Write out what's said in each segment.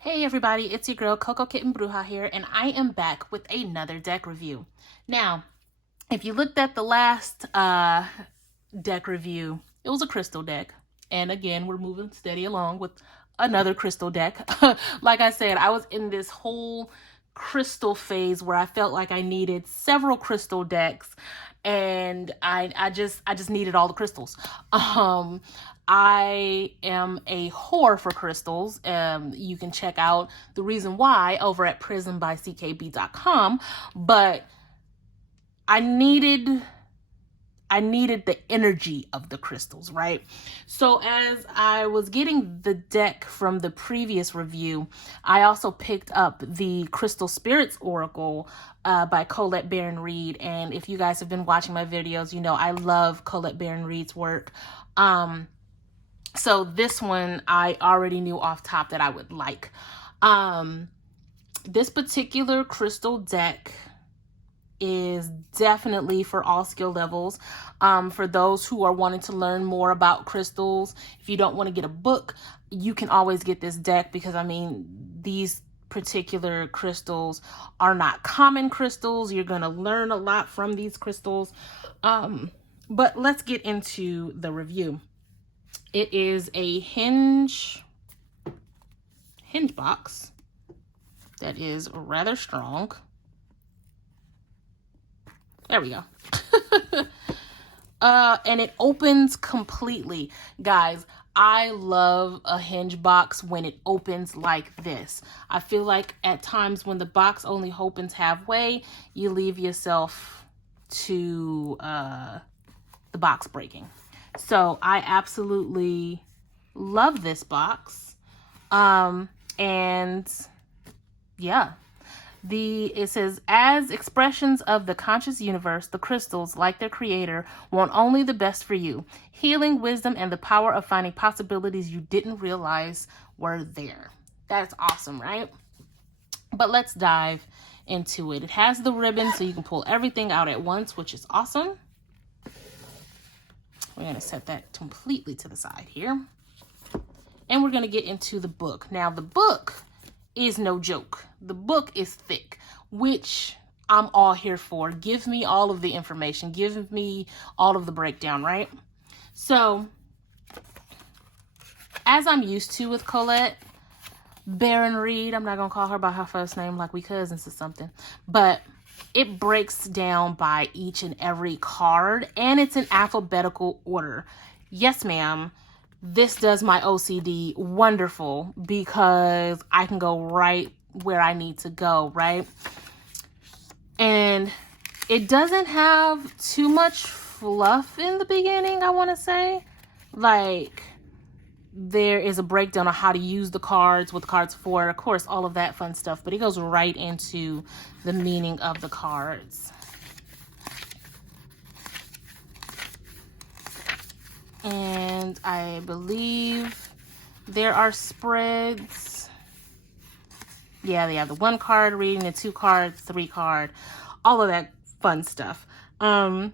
Hey everybody, it's your girl Coco Kitten Bruja here, and I am back with another deck review. Now, if you looked at the last deck review, it was a crystal deck. And again, we're moving steady along with another crystal deck. Like I said, I was in this whole crystal phase where I felt like I needed several crystal decks, and I just needed all the crystals. I am a whore for crystals. You can check out the reason why over at prismbyckb.com, but I needed the energy of the crystals, right? So as I was getting the deck from the previous review, I also picked up the Crystal Spirits Oracle by Colette Baron-Reid. And if you guys have been watching my videos, you know I love Colette Baron-Reid's work. So this one I already knew off top that I would like. This particular crystal deck is definitely for all skill levels. For those who are wanting to learn more about crystals, if you don't want to get a book, you can always get this deck, because I mean, these particular crystals are not common crystals. You're going to learn a lot from these crystals. But let's get into the review. It is a hinge box that is rather strong. There we go. And it opens completely. Guys, I love a hinge box when it opens like this. I feel like at times when the box only opens halfway, you leave yourself to the box breaking. So I absolutely love this box. And yeah. It says, as expressions of the conscious universe, the crystals, like their creator, want only the best for you. Healing, wisdom, and the power of finding possibilities you didn't realize were there. That's awesome, right? But let's dive into it. It has the ribbon so you can pull everything out at once, which is awesome. We're going to set that completely to the side here. And we're going to get into the book. Now, the book is no joke. The book is thick, which I'm all here for. Give me all of the information. Give me all of the breakdown, right? So, as I'm used to with Colette Baron-Reid, I'm not going to call her by her first name like we cousins or something, but it breaks down by each and every card, and it's in alphabetical order. Yes, ma'am. This does my OCD wonderful, because I can go right where I need to go, right? And it doesn't have too much fluff in the beginning, I want to say. Like, there is a breakdown of how to use the cards, what the cards for, of course, all of that fun stuff. But it goes right into the meaning of the cards. And I believe there are spreads. Yeah, they have the 1 card reading, the 2 cards, 3 card, all of that fun stuff. It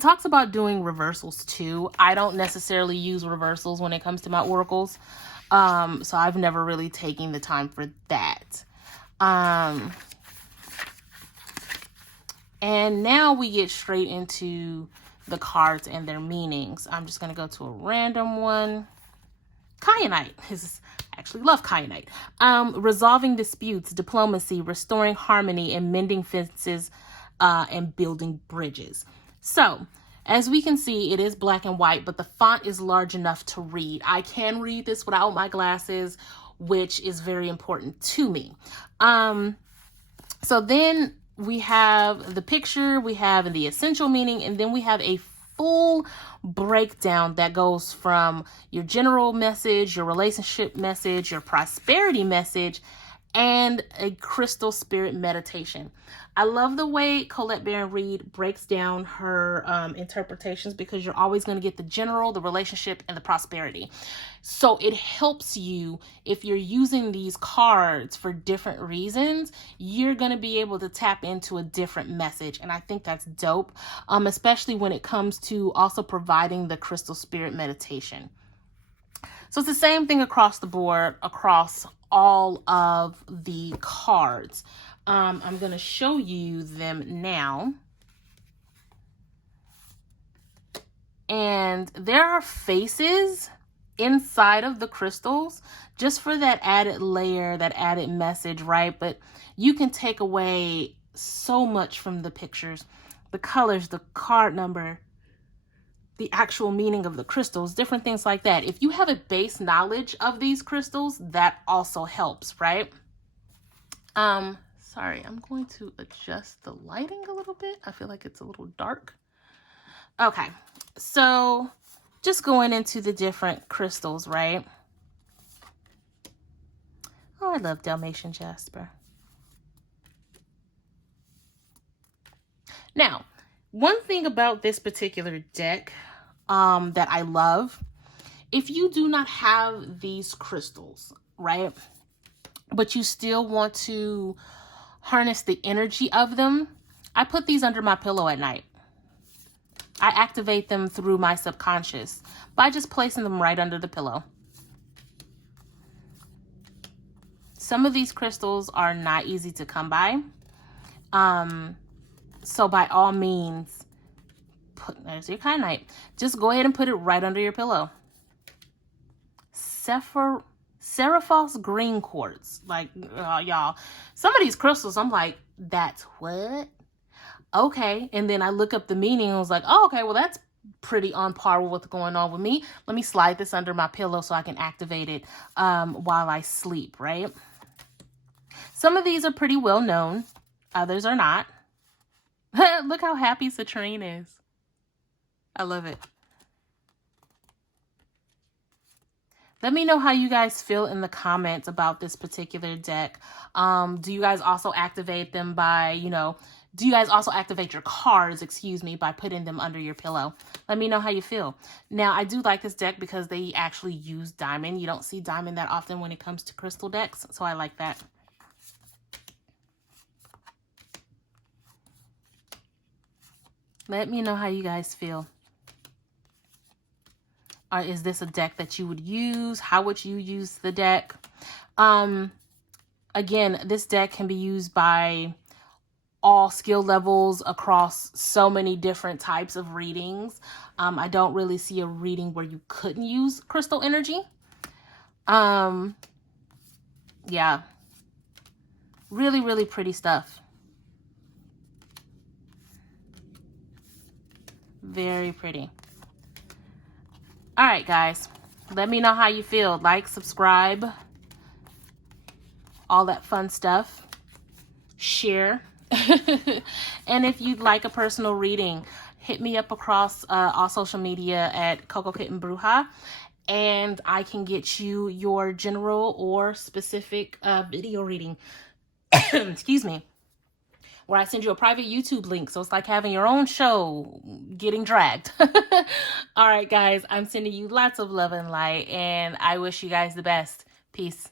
talks about doing reversals too. I don't necessarily use reversals when it comes to my oracles. So I've never really taken the time for that. And now we get straight into the cards and their meanings. I'm just going to go to a random one. Kyanite. I actually love kyanite. Resolving disputes, diplomacy, restoring harmony, and mending fences, and building bridges. So, as we can see, it is black and white, but the font is large enough to read. I can read this without my glasses, which is very important to me. So then we have the picture, we have the essential meaning, and then we have a full breakdown that goes from your general message, your relationship message, your prosperity message, and a crystal spirit meditation. I love the way Colette Baron-Reid breaks down her interpretations, because you're always going to get the general, the relationship, and the prosperity. So it helps you, if you're using these cards for different reasons, you're going to be able to tap into a different message. And I think that's dope, especially when it comes to also providing the crystal spirit meditation. So it's the same thing across the board, across all of the cards. I'm going to show you them now. And there are faces inside of the crystals just for that added layer, that added message, right? But you can take away so much from the pictures, the colors, the card number, the actual meaning of the crystals, different things like that. If you have a base knowledge of these crystals, that also helps, right? Sorry, I'm going to adjust the lighting a little bit. I feel like it's a little dark. Okay, so just going into the different crystals, right? Oh, I love Dalmatian Jasper. Now, one thing about this particular deck that I love, if you do not have these crystals, right, but you still want to harness the energy of them, I put these under my pillow at night. I activate them through my subconscious by just placing them right under the pillow. Some of these crystals are not easy to come by. So by all means, there's your kyanite. Just go ahead and put it right under your pillow. Seraphos green quartz. Like, y'all, some of these crystals, I'm like, that's what? Okay. And then I look up the meaning and I was like, oh, okay, well, that's pretty on par with what's going on with me. Let me slide this under my pillow so I can activate it while I sleep, right? Some of these are pretty well known. Others are not. Look how happy Citrine is. I love it. Let me know how you guys feel in the comments about this particular deck. Do you guys also activate them by, do you guys also activate your cards, by putting them under your pillow? Let me know how you feel. Now, I do like this deck because they actually use diamond. You don't see diamond that often when it comes to crystal decks, so I like that. Let me know how you guys feel. Or is this a deck that you would use? How would you use the deck? Again, this deck can be used by all skill levels across so many different types of readings. I don't really see a reading where you couldn't use crystal energy. Yeah. Really, really pretty stuff. Very pretty. All right, guys. Let me know how you feel. Like, subscribe, all that fun stuff. Share. And if you'd like a personal reading, hit me up across all social media at Coco Kitten Bruja, and I can get you your general or specific video reading. Excuse me. Where I send you a private YouTube link. So it's like having your own show getting dragged. All right, guys. I'm sending you lots of love and light, and I wish you guys the best. Peace.